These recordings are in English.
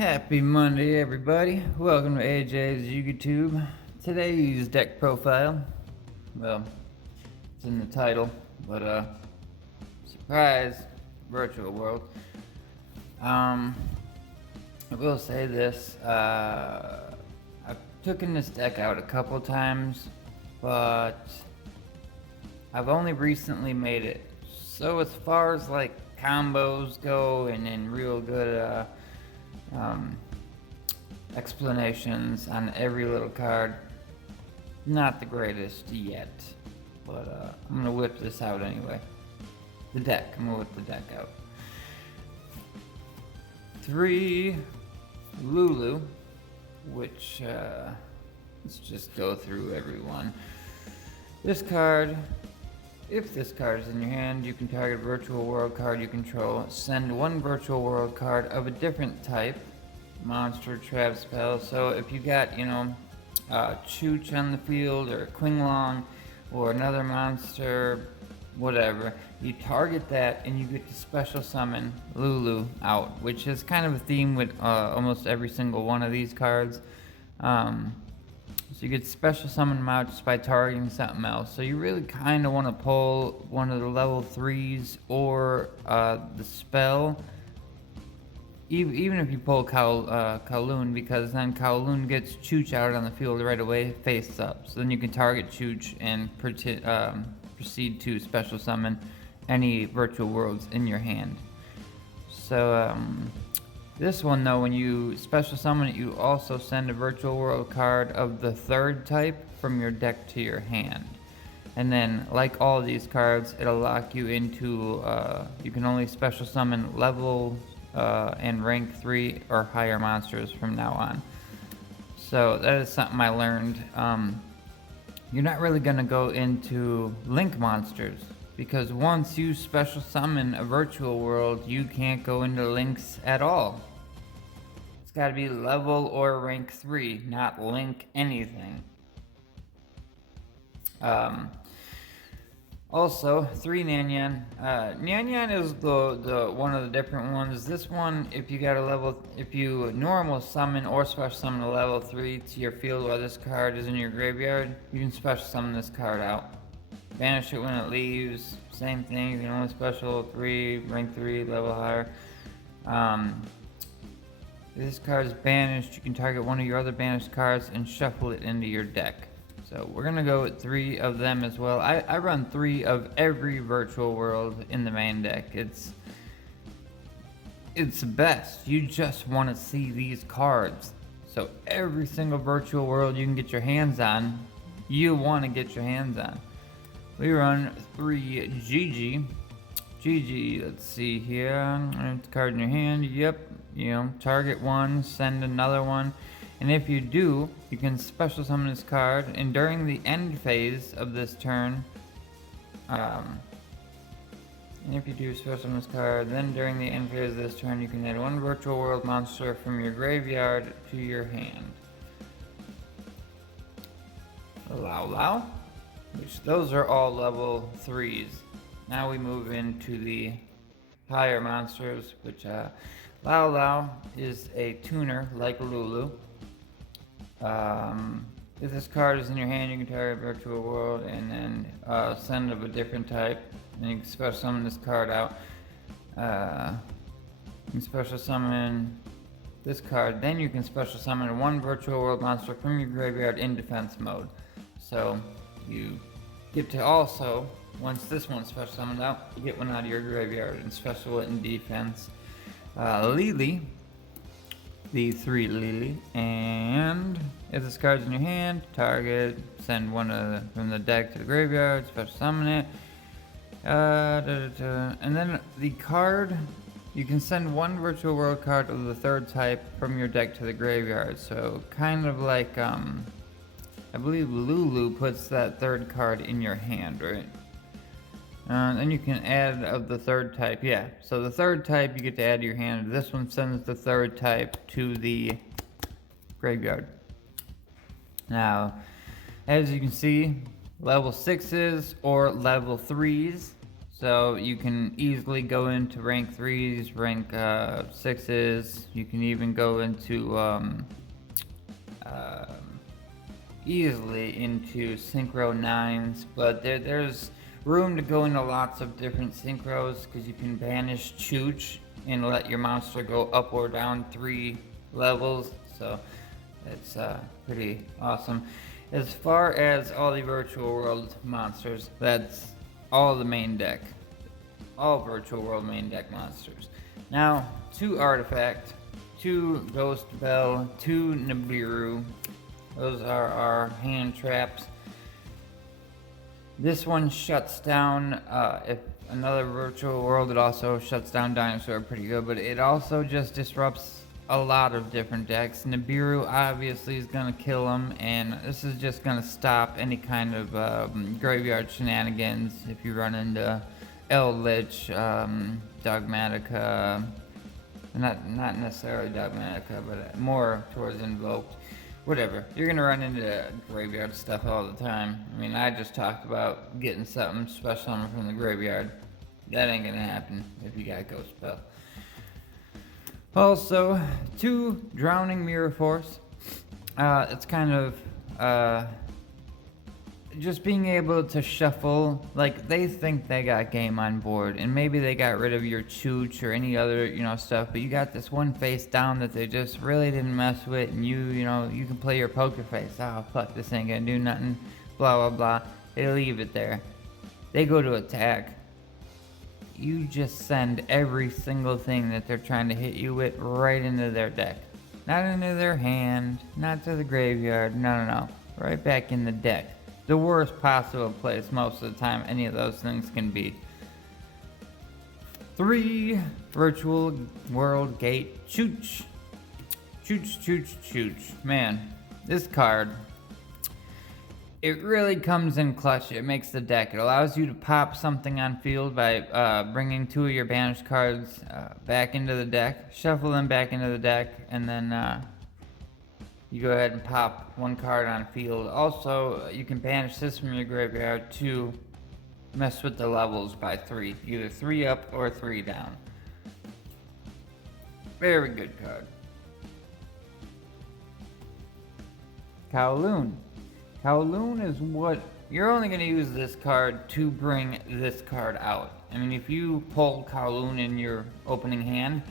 Happy Monday, everybody. Welcome to AJ's YouTube. Today's deck profile, well, it's in the title, but surprise, virtual world. I will say this, I've taken this deck out a couple times, but I've only recently made it. So as far as like combos go and real good explanations on every little card, not the greatest yet, but I'm gonna whip this out anyway. I'm gonna whip the deck out. 3 Lulu, which let's just go through everyone. This card, if this card is in your hand, you can target a virtual world card you control. Send 1 virtual world card of a different type, monster, trap, spell. So if you got, Chooch on the field, or Qinglong, or another monster, whatever, you target that and you get to special summon Lulu out, which is kind of a theme with almost every single one of these cards. So you get special summon them out just by targeting something else. So you really kind of want to pull one of the level 3s or the spell. Even if you pull Kowloon, because then Kowloon gets Chooch out on the field right away, face up. So then you can target Chooch and proceed to special summon any virtual worlds in your hand. So this one though, when you special summon it, you also send a virtual world card of the 3rd type from your deck to your hand. And then, like all these cards, it'll lock you into, you can only special summon level and rank 3 or higher monsters from now on. So that is something I learned. You're not really going to go into link monsters, because once you special summon a virtual world, you can't go into links at all. It's got to be level or rank 3, not link anything. Also, 3 Nyan. Nyan is the one of the different ones. This one, if you normal summon or special summon a level 3 to your field while this card is in your graveyard, you can special summon this card out. Banish it when it leaves. Same thing. You can only special 3, rank 3, level higher. If this card is banished, you can target one of your other banished cards and shuffle it into your deck. So we're gonna go with 3 of them as well. I run 3 of every virtual world in the main deck. It's the best. You just want to see these cards. So every single virtual world you can get your hands on, you want to get your hands on. We run 3 GG. GG, let's see here. Card in your hand. Yep. Target 1, send another one. And if you do, you can special summon this card, and during the end phase of this turn, and if you do special summon this card, then during the end phase of this turn, you can add 1 virtual world monster from your graveyard to your hand. Lao, which those are all level 3s. Now we move into the higher monsters, which Lao is a tuner like Lulu. If this card is in your hand, you can target a virtual world and then send of a different type. And you can special summon this card out. You can special summon this card. Then you can special summon 1 virtual world monster from your graveyard in defense mode. So you get to also, once this one's special summoned out, you get one out of your graveyard and special it in defense. Lily. The 3 Lily, and if this card's in your hand, target, send one from the deck to the graveyard, special summon it. And then the card, you can send 1 virtual world card of the 3rd type from your deck to the graveyard. So kind of like, I believe Lulu puts that 3rd card in your hand, right? And you can add of the 3rd type, yeah. So the 3rd type you get to add to your hand. This one sends the 3rd type to the graveyard. Now, as you can see, level 6s or level 3s. So you can easily go into rank 3s, rank 6s. You can even go into easily into synchro 9s, but there's room to go into lots of different synchros because you can banish Chooch and let your monster go up or down 3 levels. So it's pretty awesome. As far as all the virtual world monsters, that's all the main deck. All virtual world main deck monsters. Now, 2 artifact, 2 ghost bell, 2 Nibiru. Those are our hand traps. This one shuts down, if another virtual world, it also shuts down Dinosaur pretty good, but it also just disrupts a lot of different decks. Nibiru obviously is going to kill them, and this is just going to stop any kind of graveyard shenanigans if you run into Eldritch, Dogmatica, not necessarily Dogmatica, but more towards Invoked. Whatever, you're gonna run into graveyard stuff all the time. I mean, I just talked about getting something special from the graveyard. That ain't gonna happen if you got Ghost Spell. Also, 2 Drowning Mirror Force. It's kind of just being able to shuffle, like they think they got game on board, and maybe they got rid of your Chooch or any other, stuff, but you got this one face down that they just really didn't mess with, and you can play your poker face. Oh, fuck, this ain't gonna do nothing, blah, blah, blah. They leave it there. They go to attack. You just send every single thing that they're trying to hit you with right into their deck. Not into their hand, not to the graveyard, no. Right back in the deck. The worst possible place most of the time any of those things can be. 3 Virtual World Gate Chooch. Chooch. Man, this card, it really comes in clutch. It makes the deck. It allows you to pop something on field by bringing 2 of your banished cards back into the deck, shuffle them back into the deck, and then you go ahead and pop 1 card on field. Also, you can banish this from your graveyard to mess with the levels by 3. Either 3 up or 3 down. Very good card. Kowloon. Kowloon is what... You're only going to use this card to bring this card out. I mean, if you pull Kowloon in your opening hand,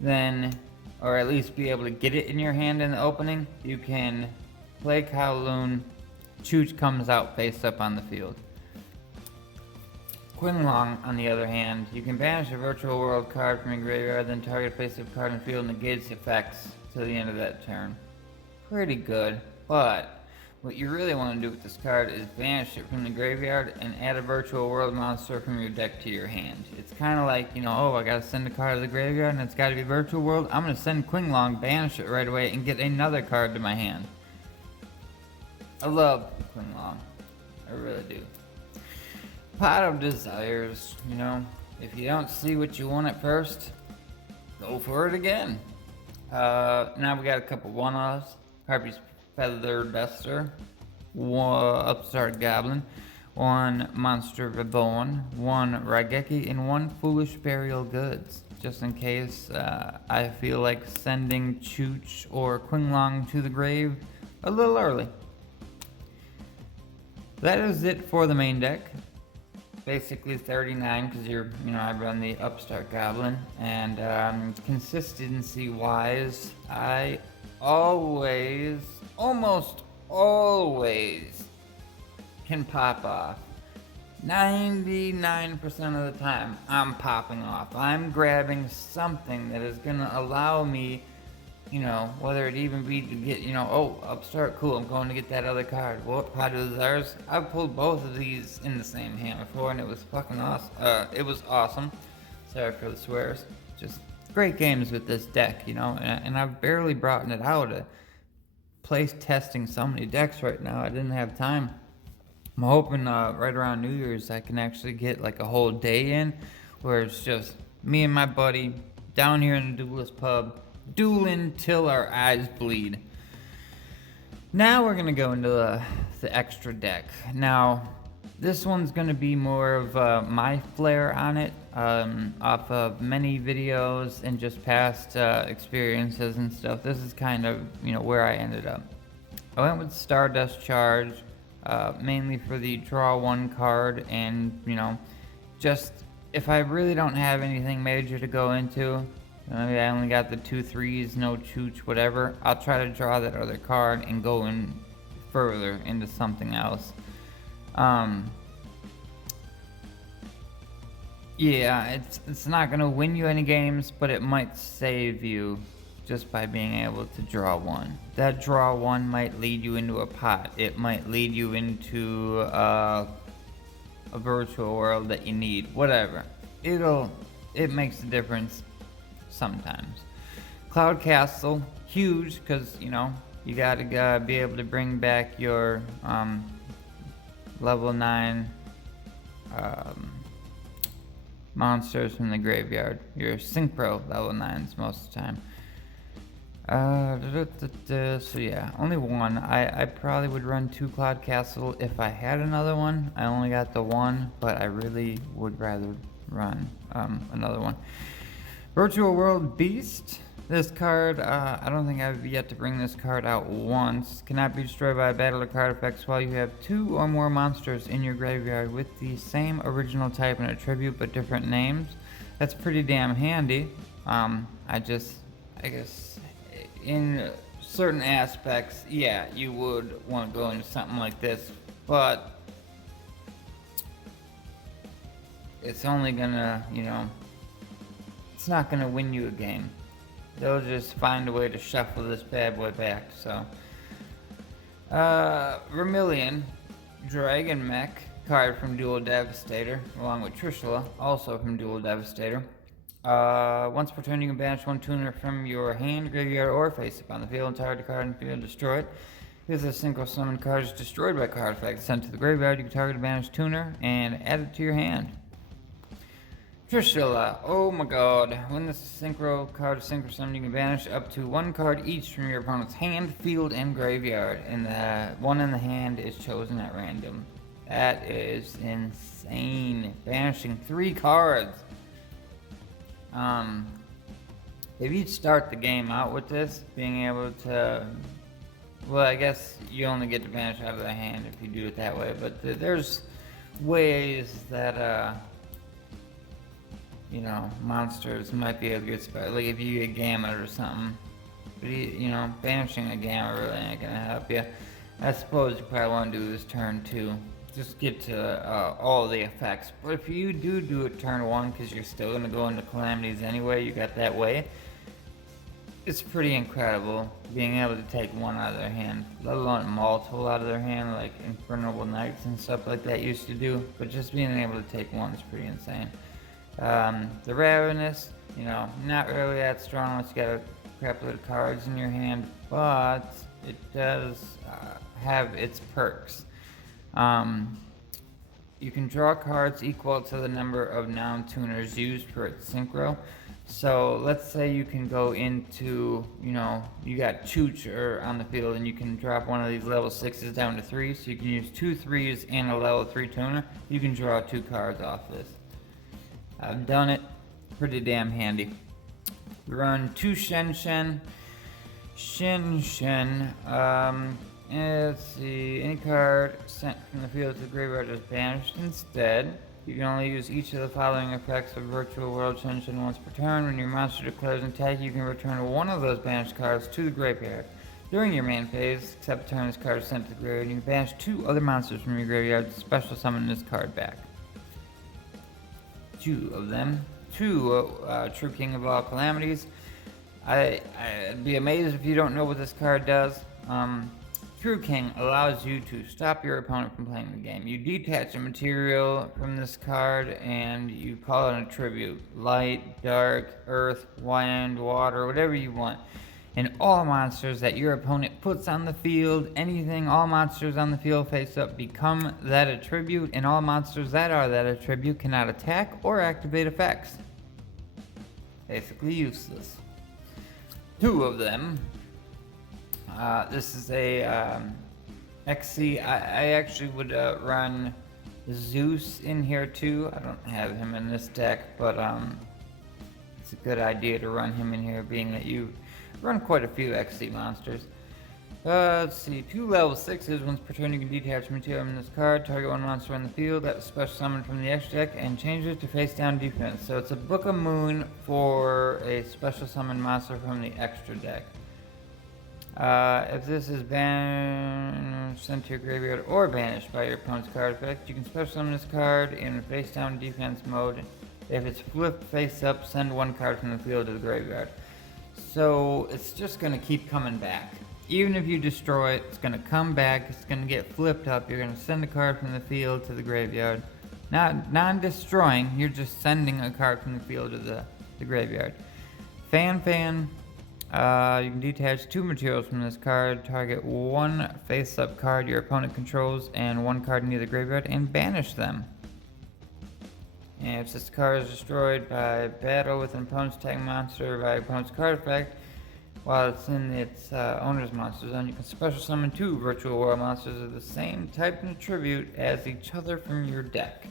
then... or at least be able to get it in your hand in the opening, you can play Kowloon, Chooch comes out face up on the field. Quinlong, on the other hand, you can banish a virtual world card from your graveyard, then target a face up card in the field negates effects to the end of that turn. Pretty good, but what you really want to do with this card is banish it from the graveyard and add a virtual world monster from your deck to your hand. It's kind of like, oh, I gotta send a card to the graveyard and it's gotta be virtual world. I'm gonna send Quinlong, banish it right away, and get another card to my hand. I love Quinlong. I really do. Pot of Desires, if you don't see what you want at first, go for it again. Now we got a couple one-offs. Harpy's Feather Duster, 1 Upstart Goblin, 1 Monster Reborn, 1 Raigeki, and 1 Foolish Burial Goods. Just in case I feel like sending Chooch or Quinlong to the grave a little early. That is it for the main deck. Basically 39 because I run the Upstart Goblin, and consistency wise, I almost always can pop off. 99% of the time, I'm popping off. I'm grabbing something that is gonna allow me, whether it even be to get, Upstart, cool, I'm going to get that other card. What Pot of Desires? I've pulled both of these in the same hand before, and it was fucking awesome. It was awesome. Sorry for the swears. Just great games with this deck, and I've barely brought it out. Place testing so many decks right now. I didn't have time. I'm hoping right around New Year's I can actually get like a whole day in where it's just me and my buddy down here in the Duelist Pub dueling till our eyes bleed. Now we're gonna go into the extra deck. Now This one's going to be more of my flair on it, off of many videos and just past experiences and stuff. This is kind of, where I ended up. I went with Stardust Charge, mainly for the draw one card, and, just if I really don't have anything major to go into, maybe I only got the 2 3s, no chooch, whatever, I'll try to draw that other card and go in further into something else. Yeah, it's not gonna win you any games, but it might save you just by being able to draw one. That draw one might lead you into a pot. It might lead you into a virtual world that you need. Whatever. It makes a difference sometimes. Cloud Castle, huge, because you gotta be able to bring back your level 9 monsters from the graveyard. Your synchro level 9s most of the time. So yeah, only one. I probably would run 2 Cloud Castle if I had another one. I only got the one, but I really would rather run another one. Virtual World Beast. This card, I don't think I've yet to bring this card out once. Cannot be destroyed by a battle or card effects while you have 2 or more monsters in your graveyard with the same original type and attribute but different names. That's pretty damn handy. I guess in certain aspects, yeah, you would want to go into something like this, but it's only gonna, it's not gonna win you a game. They'll just find a way to shuffle this bad boy back. So, Vermilion, Dragon Mech, card from Dual Devastator, along with Trishula, also from Dual Devastator. Once per turn, you can banish 1 tuner from your hand, graveyard, or face up on the field. Target card in the field destroyed. If the synchro summon card is destroyed by card effect sent to the graveyard, you can target a banished tuner and add it to your hand. Trishula, oh my god. When the synchro card is synchro summoned, you can banish up to 1 card each from your opponent's hand, field, and graveyard. And the one in the hand is chosen at random. That is insane. Banishing 3 cards. If you start the game out with this, being able to, well, I guess you only get to banish out of the hand if you do it that way, but there's ways that, monsters might be a good spot. Like if you get Gamut or something. But banishing a Gamut really ain't gonna help you. I suppose you probably want to do this turn 2. Just get to all the effects. But if you do it turn 1, because you're still gonna go into calamities anyway, you got that way. It's pretty incredible being able to take 1 out of their hand, let alone multiple out of their hand, like Infernal Knights and stuff like that used to do. But just being able to take 1 is pretty insane. The Ravenous, not really that strong unless you got a crap load of cards in your hand, but it does have its perks. You can draw cards equal to the number of noun tuners used for its synchro. So let's say you can go into, you got Chooch on the field and you can drop one of these level 6s down to 3, so you can use 2 3s and a level 3 tuner. You can draw 2 cards off this. I've done it. Pretty damn handy. We run 2 Shen Shen. Let's see. Any card sent from the field to the graveyard is banished instead. You can only use each of the following effects of Virtual World Shen Shen once per turn. When your monster declares an attack, you can return 1 of those banished cards to the graveyard. During your main phase, except turn this card is sent to the graveyard, you can banish 2 other monsters from your graveyard to special summon this card back. 2 of them. 2 True King of All Calamities. I'd be amazed if you don't know what this card does. True King allows you to stop your opponent from playing the game. You detach a material from this card and you call it an attribute. Light, dark, earth, wind, water, whatever you want. And all monsters that your opponent puts on the field, all monsters on the field face up become that attribute, and all monsters that are that attribute cannot attack or activate effects. Basically useless. 2 of them. This is a XC. I actually would run Zeus in here too. I don't have him in this deck, but it's a good idea to run him in here, being that you run quite a few XC monsters. Let's see, 2 level 6s. Once per turn you can detach material from this card, target one monster on the field that was special summoned from the extra deck, and change it to face down defense. So it's a Book of Moon for a special summoned monster from the extra deck. If this is sent to your graveyard or banished by your opponent's card effect, you can special summon this card in face down defense mode. If it's flipped face up, send one card from the field to the graveyard. So it's just going to keep coming back. Even if you destroy it, it's going to come back, it's going to get flipped up, you're going to send a card from the field to the graveyard. Not non-destroying, you're just sending a card from the field to the graveyard. You can detach 2 materials from this card, target 1 face-up card your opponent controls and 1 card near the graveyard, and banish them. And if this card is destroyed by battle with an opponent's tag monster by opponent's card effect, while it's in its owner's monster zone, you can special summon 2 virtual world monsters of the same type and attribute as each other from your deck.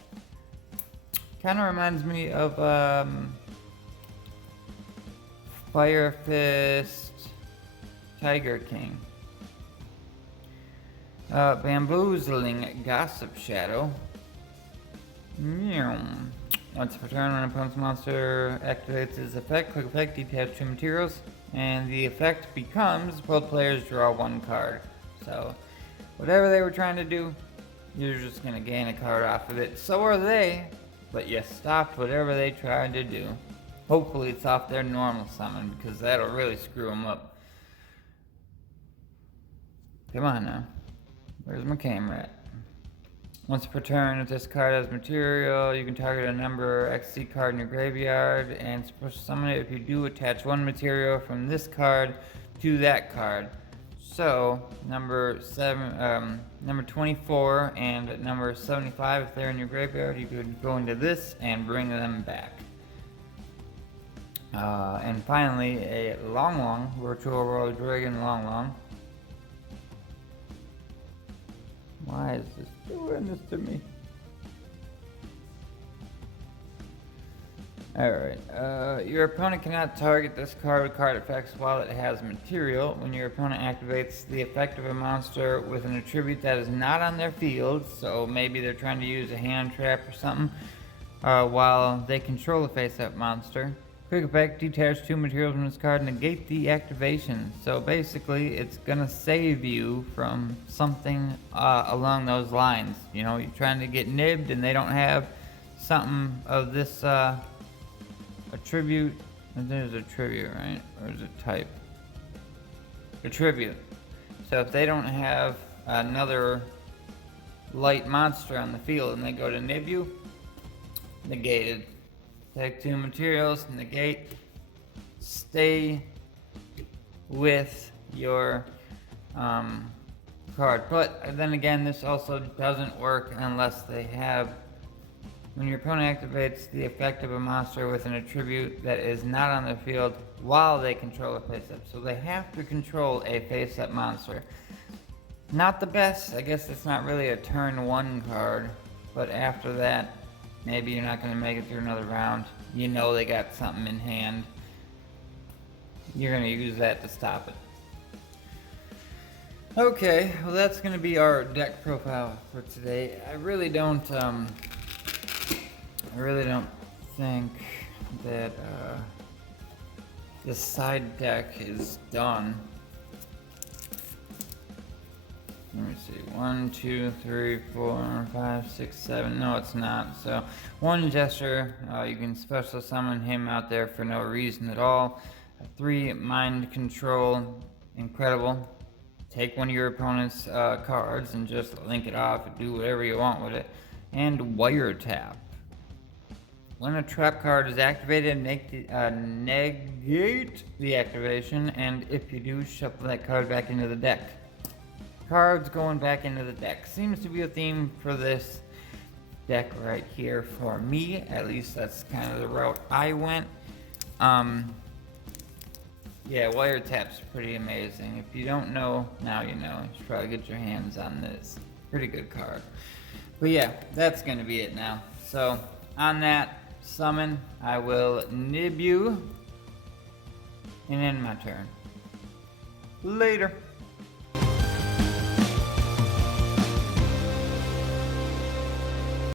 Kind of reminds me of Fire Fist Tiger King. Bamboozling Gossip Shadow. Once per turn, when an opponent's monster activates its effect, quick effect, detach 2 materials, and the effect becomes both players draw 1 card. So, whatever they were trying to do, you're just going to gain a card off of it. So are they, but you stopped whatever they tried to do. Hopefully it's off their normal summon, because that'll really screw them up. Come on now. Where's my camera at? Once per turn, if this card has material, you can target a number XC card in your graveyard and special summon it. If you do, attach 1 material from this card to that card. So, number 24 and number 75, if they're in your graveyard, you could go into this and bring them back. And finally, a Long Virtual World Dragon Long. Why is this doing this to me? Alright, your opponent cannot target this card with card effects while it has material. When your opponent activates the effect of a monster with an attribute that is not on their field, so maybe they're trying to use a hand trap or something, while they control a face-up monster. Quick effect, detach 2 materials from this card, negate the activation. So basically, it's gonna save you from something along those lines. You know, you're trying to get nibbed and they don't have something of this attribute. There's a tribute, right? Or is it type? Attribute. So if they don't have another light monster on the field and they go to nib you, negated. Take 2 materials, negate, stay with your card. But then again, this also doesn't work unless they have, when your opponent activates the effect of a monster with an attribute that is not on the field while they control a face-up. So they have to control a face-up monster. Not the best, I guess it's not really a turn 1 card, but after that, maybe you're not going to make it through another round. You know they got something in hand. You're going to use that to stop it. Okay, well that's going to be our deck profile for today. I really don't think that this side deck is done. Let me see, 1, 2, 3, 4, 5, 6, 7, no it's not. So, 1 gesture, you can special summon him out there for no reason at all. 3, mind control, incredible. Take one of your opponent's cards and just link it off and do whatever you want with it. And wiretap. When a trap card is activated, negate the activation, and if you do, shuffle that card back into the deck. Cards going back into the deck seems to be a theme for this deck right here for me. At least that's kind of the route I went. Yeah, wiretap's pretty amazing. If you don't know, now you know. You should probably get your hands on this. Pretty good card. But yeah, that's gonna be it now. So on that summon, I will nib you and end my turn. Later.